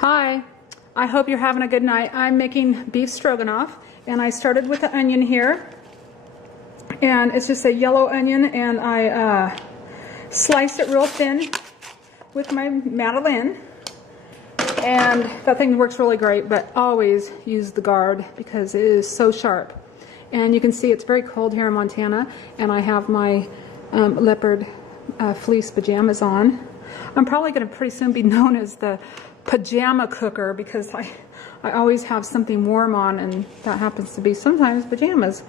Hi, I hope you're having a good night. I'm making beef stroganoff, and I started with the onion here, and it's just a yellow onion, and I sliced it real thin with my mandolin, and that thing works really great, but always use the guard because it is so sharp. And you can see it's very cold here in Montana, and I have my leopard fleece pajamas on. I'm probably going to pretty soon be known as the pajama cooker because I always have something warm on, and that happens to be sometimes pajamas.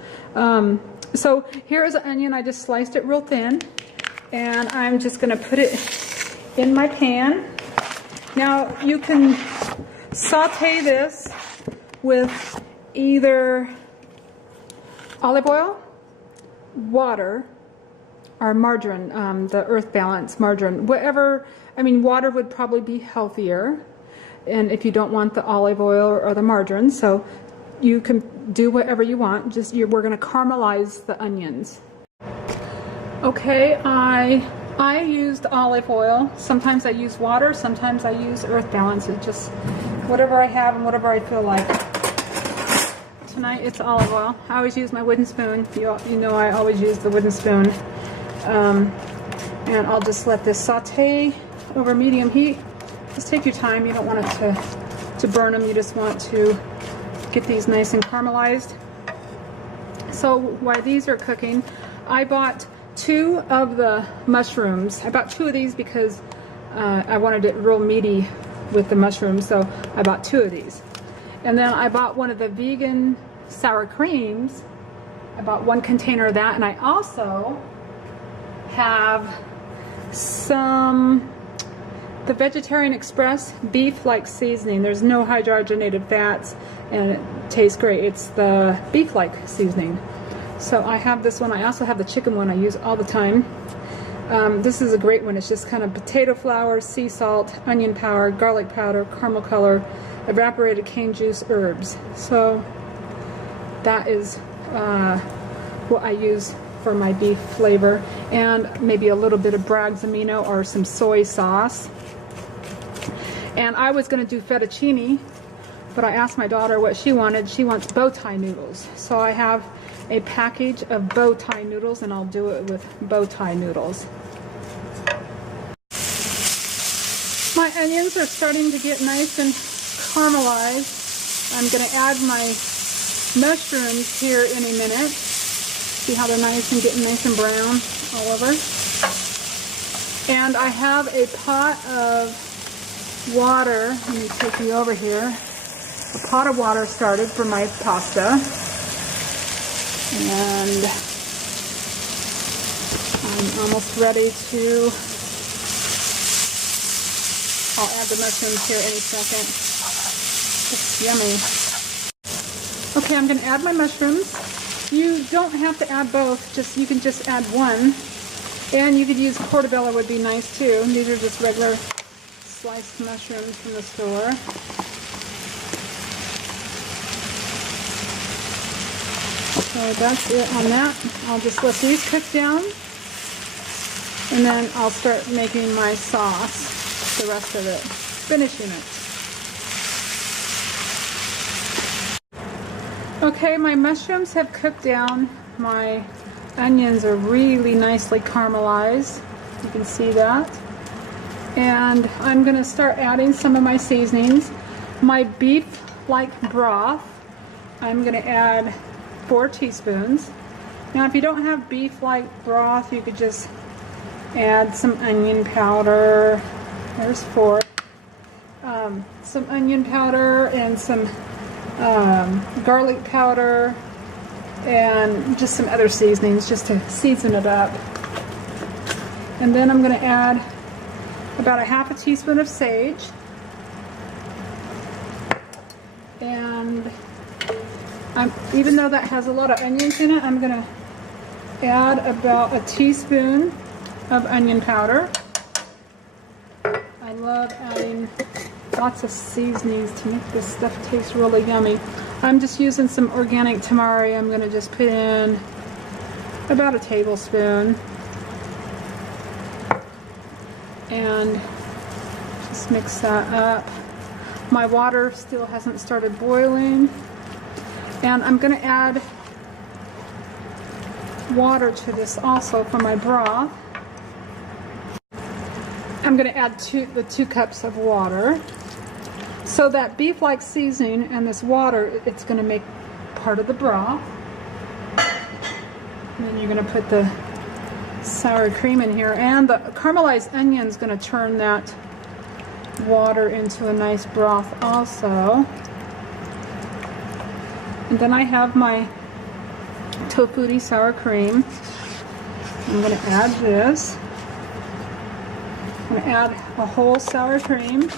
So here is an onion. I just sliced it real thin, and I'm just going to put it in my pan. Now you can saute this with either olive oil, water, or margarine, the Earth Balance margarine. Whatever, I mean, water would probably be healthier, and if you don't want the olive oil or the margarine, so you can do whatever you want. Just we're going to caramelize the onions. Okay, I used olive oil. Sometimes I use water, sometimes I use Earth Balance. It's just whatever I have and whatever I feel like. Tonight it's olive oil. I always use my wooden spoon. You know I always use the wooden spoon. And I'll just let this saute over medium heat. Just take your time. You don't want it to burn them. You just want to get these nice and caramelized. So while these are cooking, I bought 2 of the mushrooms. I bought 2 of these because I wanted it real meaty with the mushrooms, so I bought 2 of these. And then I bought one of the vegan sour creams. I bought 1 container of that, and I also have the Vegetarian Express beef-like seasoning. There's no hydrogenated fats, and it tastes great. It's the beef-like seasoning. So I have this one. I also have the chicken one I use all the time. This is a great one. It's just kind of potato flour, sea salt, onion powder, garlic powder, caramel color, evaporated cane juice, herbs. So that is what I use for my beef flavor, and maybe a little bit of Bragg's amino or some soy sauce. And I was going to do fettuccine, but I asked my daughter what she wanted. She wants bow tie noodles. So I have a package of bow tie noodles, and I'll do it with bow tie noodles. My onions are starting to get nice and caramelized. I'm going to add my mushrooms here in a minute. See how they're nice and getting nice and brown all over. And I have a pot of water. Let me take you over here. A pot of water started for my pasta. And I'm almost ready to, I'll add the mushrooms here any second. It's yummy. Okay, I'm going to add my mushrooms. You don't have to add both, you can just add one. And you could use portobello, would be nice too. These are just regular sliced mushrooms from the store. So that's it on that. I'll just let these cook down, and then I'll start making my sauce, the rest of it, finishing it. Okay, my mushrooms have cooked down. My onions are really nicely caramelized. You can see that. And I'm going to start adding some of my seasonings. My beef-like broth, I'm going to add 4 teaspoons. Now if you don't have beef-like broth, you could just add some onion powder. There's 4. Some onion powder and some garlic powder and just some other seasonings just to season it up. And then I'm going to add about a half a teaspoon of sage, and even though that has a lot of onions in it, I'm going to add about a teaspoon of onion powder. I love adding lots of seasonings to make this stuff taste really yummy. I'm just using some organic tamari. I'm going to just put in about a tablespoon. And just mix that up. My water still hasn't started boiling. And I'm going to add water to this also for my broth. I'm going to add the 2 cups of water. So that beef-like seasoning and this water, it's going to make part of the broth. And then you're going to put the sour cream in here. And the caramelized onion is going to turn that water into a nice broth also. And then I have my tofutti sour cream. I'm going to add this. I'm going to add a whole sour cream.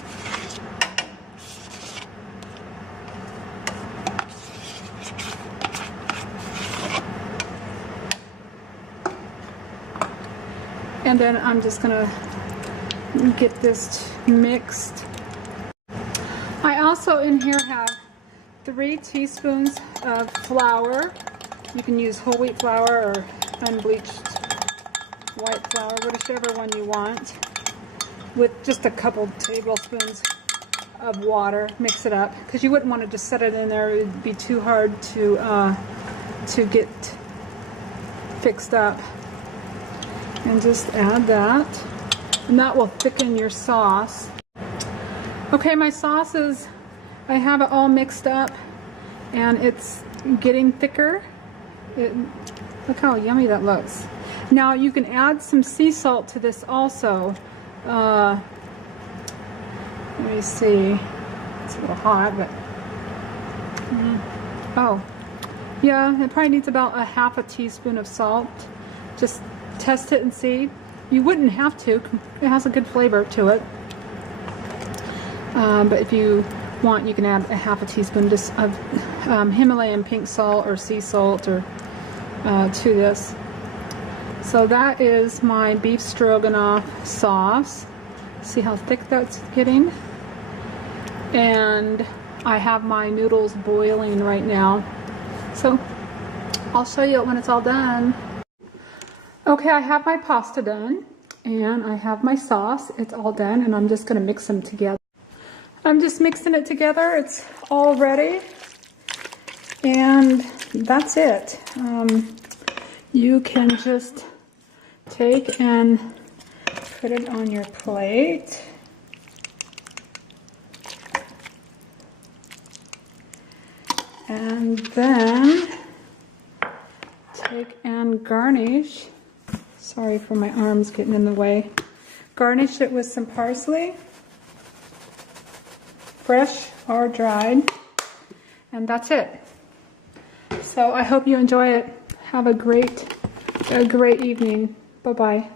And then I'm just going to get this mixed. I also in here have 3 teaspoons of flour. You can use whole wheat flour or unbleached white flour, whichever one you want, with just a couple tablespoons of water. Mix it up, because you wouldn't want to just set it in there. It would be too hard to get fixed up. And just add that, and that will thicken your sauce. Okay, my sauce is, I have it all mixed up, and it's getting thicker. Look how yummy that looks. Now you can add some sea salt to this also. Let me see. It's a little hot, but oh, yeah, it probably needs about a half a teaspoon of salt. Just test it and see. You wouldn't have to. It has a good flavor to it. But if you want, you can add a half a teaspoon just of Himalayan pink salt or sea salt or to this. So that is my beef stroganoff sauce. See how thick that's getting? And I have my noodles boiling right now. So I'll show you when it's all done. Okay, I have my pasta done, and I have my sauce. It's all done, and I'm just going to mix them together. I'm just mixing it together. It's all ready, and that's it. You can just take and put it on your plate. And then take and garnish. Sorry for my arms getting in the way. Garnish it with some parsley, fresh or dried, and that's it. So I hope you enjoy it. Have a great evening. Bye-bye.